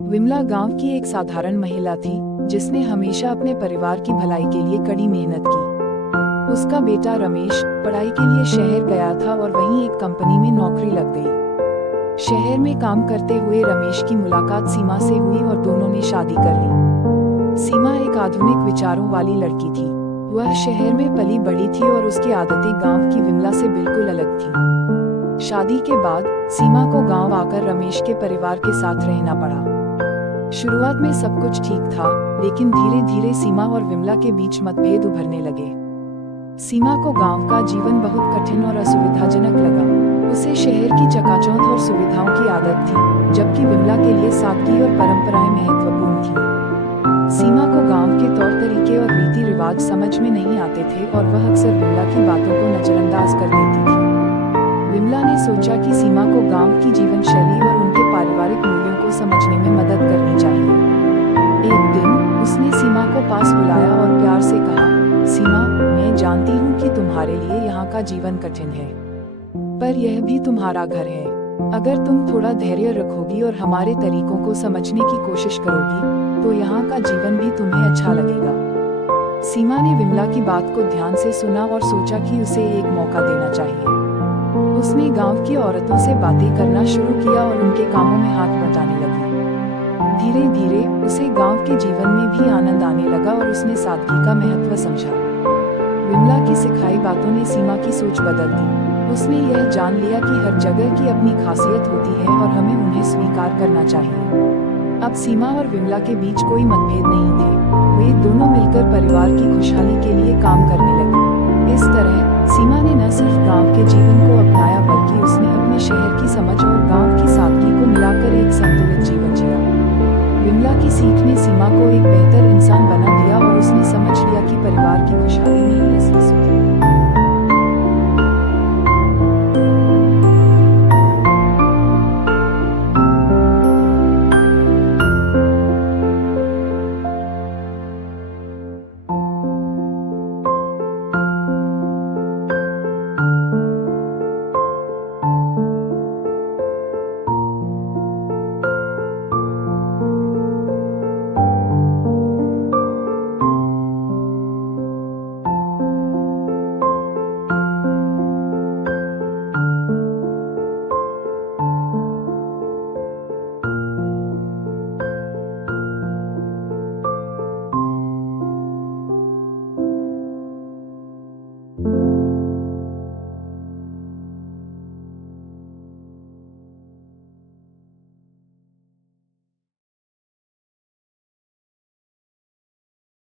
विमला गांव की एक साधारण महिला थी जिसने हमेशा अपने परिवार की भलाई के लिए कड़ी मेहनत की। उसका बेटा रमेश पढ़ाई के लिए शहर गया था और वहीं एक कंपनी में नौकरी लग गई। शहर में काम करते हुए रमेश की मुलाकात सीमा से हुई और दोनों ने शादी कर ली। सीमा एक आधुनिक विचारों वाली लड़की थी। वह शहर में पली बड़ी थी और उसकी आदतें गांव की विमला से बिल्कुल अलग थी। शादी के बाद सीमा को गांव आकर रमेश के परिवार के साथ रहना पड़ा। शुरुआत में सब कुछ ठीक था, लेकिन धीरे धीरे सीमा और विमला के बीच मतभेद उभरने लगे। सीमा को गांव का जीवन बहुत कठिन और असुविधाजनक लगा। उसे शहर की चकाचौंध और सुविधाओं की आदत थी, जबकि विमला के लिए सादगी और परंपराएं महत्वपूर्ण थी। सीमा को गांव के तौर तरीके और रीति रिवाज समझ में नहीं आते थे और वह अक्सर विमला की बातों को नजरअंदाज कर देती थी। विमला ने सोचा कि सीमा को गांव की जीवन शैली और उनके पारिवारिक मूल्यों को समझने में मदद करनी चाहिए। एक दिन उसने सीमा को पास बुलाया और प्यार से कहा, सीमा, मैं जानती हूँ कि तुम्हारे लिए यहाँ का जीवन कठिन है, पर यह भी तुम्हारा घर है। अगर तुम थोड़ा धैर्य रखोगी और हमारे तरीकों को समझने की कोशिश करोगी, तो यहाँ का जीवन भी तुम्हें अच्छा लगेगा। सीमा ने विमला की बात को ध्यान से सुना और सोचा कि उसे एक मौका देना चाहिए। उसने गांव की औरतों से बातें करना शुरू किया और उनके कामों में हाथ बटाने लगी। धीरे धीरे उसे गांव के जीवन में भी आनंद आने लगा और उसने सादगी का महत्व समझा। विमला की सिखाई बातों ने सीमा की सोच बदल दी। उसने यह जान लिया कि हर जगह की अपनी खासियत होती है और हमें उन्हें स्वीकार करना चाहिए। अब सीमा और विमला के बीच कोई मतभेद नहीं थे। वे दोनों मिलकर परिवार की खुशहाली के लिए काम करने लगे। इस तरह सीमा ने न सिर्फ गांव के जीवन को अपनाया, बल्कि उसने अपने शहर की समझ और गांव की सादगी को मिलाकर एक संतुलित जीवन जिया। विमला की सीख ने सीमा को एक बेहतर इंसान बना दिया और उसने समझ लिया कि परिवार की खुशहाली में